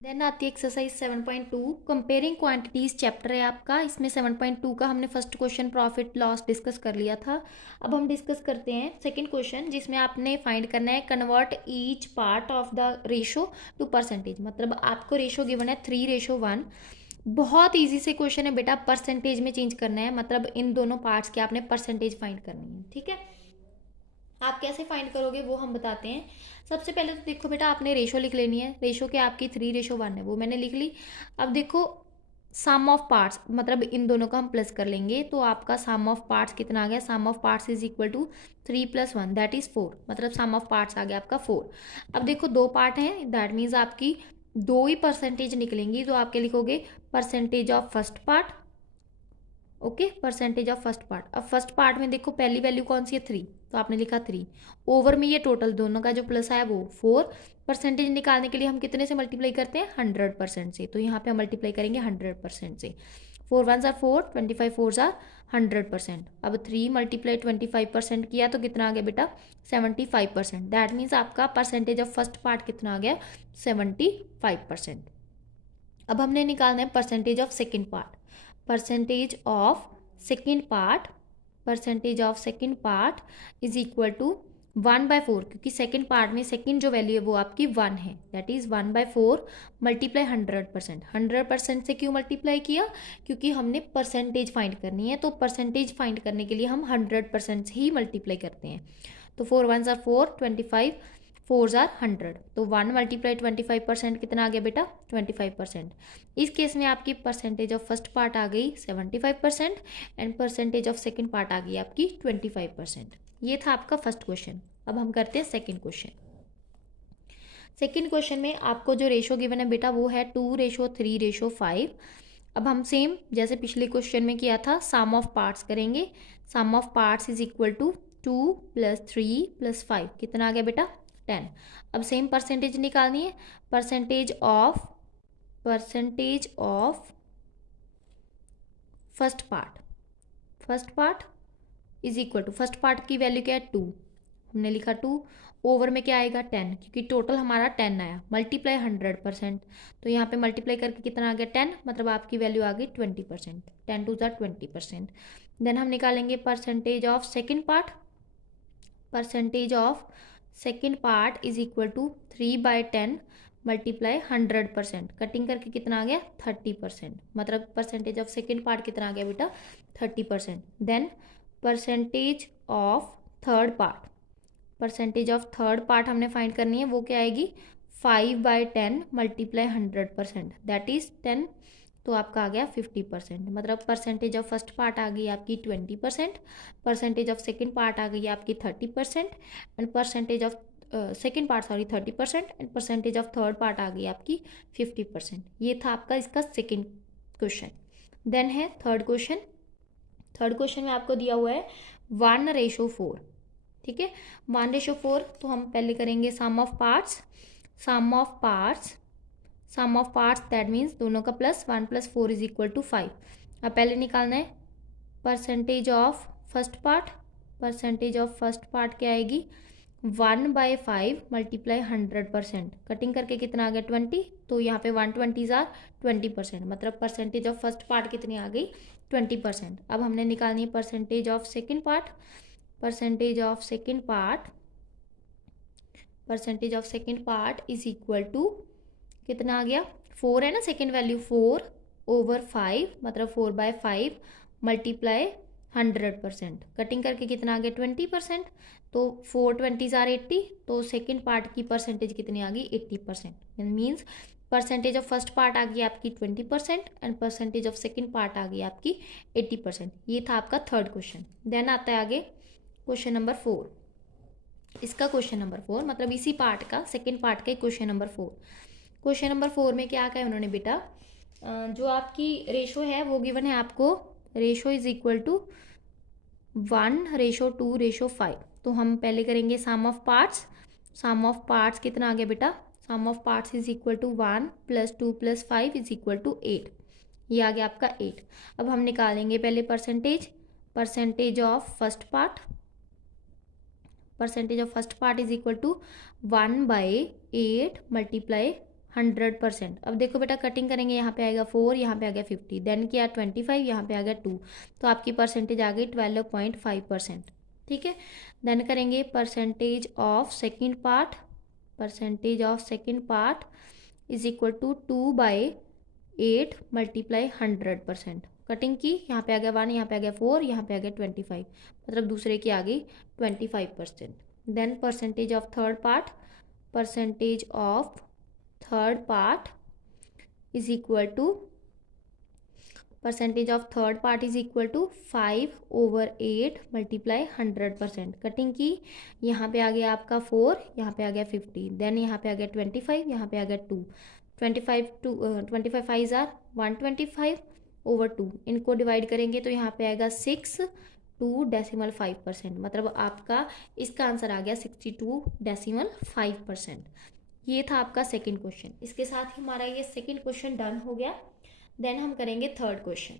Then आती है exercise 7.2 comparing quantities chapter है आपका। इसमें 7.2 का हमने first question profit loss discuss कर लिया था। अब हम डिस्कस करते हैं सेकंड क्वेश्चन, जिसमें आपने फाइंड करना है convert each part of the ratio two percentage. मतलब आपको रेशो गिवन है 3:1। बहुत ईजी से क्वेश्चन है बेटा, परसेंटेज में चेंज करना है। मतलब इन दोनों पार्ट्स के आपने परसेंटेज फाइंड करनी है, ठीक है। आप कैसे फाइंड करोगे वो हम बताते हैं। सबसे पहले तो देखो बेटा, आपने रेशो लिख लेनी है। रेशो क्या आपकी 3:1 है, वो मैंने लिख ली। अब देखो सम ऑफ पार्ट्स, मतलब इन दोनों का हम प्लस कर लेंगे तो आपका सम ऑफ पार्ट्स कितना आ गया। Sum of parts is equal to 3+1 that is 4। मतलब सम ऑफ पार्ट्स आ गया आपका 4। अब देखो दो पार्ट हैं, दैट मीन्स आपकी दो ही परसेंटेज निकलेंगी। तो आपके लिखोगे percentage of first part, okay, percentage of first part. अब फर्स्ट पार्ट में देखो पहली वैल्यू कौन सी है 3, तो आपने लिखा 3। ओवर में ये टोटल दोनों का जो प्लस आया वो 4। परसेंटेज निकालने के लिए हम कितने से मल्टीप्लाई करते हैं, 100% से। तो यहाँ पे हम मल्टीप्लाई करेंगे 100% से। 4 1 जार 4, 25 4 जार 100%। अब 3 मल्टीप्लाई 25% किया तो कितना आ गया बेटा, 75%। दैट मीन्स आपका परसेंटेज ऑफ फर्स्ट पार्ट कितना आ गया, 75%। अब हमने निकालना है percentage of second part. Percentage of second part, percentage of second part is equal to 1/4, क्योंकि सेकेंड पार्ट में सेकेंड जो वैल्यू है वो आपकी 1 है। That is 1/4 multiply 100%। 100% से क्यों मल्टीप्लाई किया, क्योंकि हमने परसेंटेज फाइंड करनी है। तो परसेंटेज फाइंड करने के लिए हम 100% से ही मल्टीप्लाई करते हैं। तो 4 1 जार 4, 25 4 जार 100। तो 1 मल्टीप्लाई 25% कितना आ गया बेटा, 25%। इस केस में आपकी परसेंटेज ऑफ फर्स्ट पार्ट आ गई 75% and percentage of second part आ गई आपकी 25%। ये था आपका फर्स्ट क्वेश्चन। अब हम करते हैं सेकेंड क्वेश्चन। सेकेंड क्वेश्चन में आपको जो रेशो गिवन है बेटा वो है 2:3:5। अब हम सेम जैसे पिछले क्वेश्चन में किया था सम ऑफ पार्ट्स करेंगे। Sum of parts is equal to 2 + 3 + 5 कितना आ गया बेटा, 10। अब सेम परसेंटेज निकालनी है। Percentage of first part, first part is equal to, first part की वैल्यू क्या है 2, हमने लिखा 2। ओवर में क्या आएगा 10, क्योंकि टोटल हमारा 10 आया। मल्टीप्लाई 100%, तो यहाँ पे मल्टीप्लाई करके कितना आ गया 10, मतलब आपकी वैल्यू आ गई 20%। 10 2 जार 20%। देन हम निकालेंगे percentage of second part. Percentage of second part is equal to 3/10 multiply 100%। Cutting करके कितना आ गया 30%। मतलब परसेंटेज ऑफ सेकेंड पार्ट कितना आ गया बेटा, 30%। Then percentage of third part, percentage of third part हमने फाइंड करनी है। वो क्या आएगी, 5/10 मल्टीप्लाई 100%, दैट इज 10। तो आपका आ गया 50%। मतलब परसेंटेज ऑफ फर्स्ट पार्ट आ गई आपकी 20%, परसेंटेज ऑफ सेकेंड पार्ट आ गई आपकी 30%, and percentage of second part 30%, and percentage of third part आ गई आपकी 50%। ये था आपका इसका सेकेंड क्वेश्चन। देन है थर्ड क्वेश्चन। थर्ड क्वेश्चन में आपको दिया हुआ है 1:4, ठीक है। 1:4, तो हम पहले करेंगे sum of parts. Sum of parts, sum of parts that means दोनों का प्लस 1 + 4 इज इक्वल टू 5। अब पहले निकालना है percentage of first part. Percentage of first part क्या आएगी, 1/5 मल्टीप्लाई 100%। कटिंग करके कितना आ गया 20, तो यहाँ पे 120 जार 20%। मतलब परसेंटेज ऑफ फर्स्ट पार्ट कितनी आ गई, 20%। अब हमने निकालनी है percentage of second part. Percentage of second part, percentage of second part is equal to कितना आ गया, 4 है ना सेकेंड वैल्यू, 4/5 मतलब 4/5 मल्टीप्लाई 100%। कटिंग करके कितना आ गया 20%। तो 4 20 जार 80, तो सेकेंड पार्ट की परसेंटेज कितनी आ गई 80%। Means percentage of first part आ गई आपकी 20% and percentage of second part आ गई आपकी 80%। ये था आपका थर्ड क्वेश्चन। देन आता है आगे क्वेश्चन नंबर 4। इसका क्वेश्चन नंबर 4 मतलब इसी पार्ट का सेकेंड पार्ट का क्वेश्चन नंबर 4। क्वेश्चन नंबर 4 में क्या कहा है उन्होंने बेटा, जो आपकी रेशो है वो गिवन है आपको, रेशो इज इक्वल टू 1:2:5। तो हम पहले करेंगे sum of parts. Sum of parts कितना आ गया बेटा, sum of parts is equal to 1 + 2 + 5 is equal to 8। ये आ गया आपका 8। अब हम निकालेंगे पहले percentage. Percentage of first part, percentage of first part is equal to 1/8 multiply 100%। अब देखो बेटा कटिंग करेंगे, यहाँ पे आएगा 4, यहाँ पे आ गया 50, देन क्या 25, यहाँ पे आ गया 2, तो आपकी परसेंटेज आ गई 12.5%। ठीक है, देन करेंगे percentage of second part. Percentage of second part is equal to 2/8 multiply 100%। Cutting की, यहाँ पे आ गया 1, यहाँ पे आ गया 4, यहाँ पे आ गया 25, मतलब दूसरे की आ गई 25%। Then percentage of third part, percentage of third part is equal to, percentage of third part is equal to 5/8 multiply 100%। Cutting की, यहाँ पे आ गया आपका 4, यहाँ पे आ गया 50, देन यहाँ पे आ गया 25, यहाँ पे आ गया 2, 25 5 आर 125/2, इनको डिवाइड करेंगे तो यहाँ पे आएगा 62.5%, मतलब आपका इसका आंसर आ गया 62.5%। ये था आपका सेकंड क्वेश्चन। इसके साथ ही हमारा ये सेकंड क्वेश्चन डन हो गया। देन हम करेंगे थर्ड क्वेश्चन।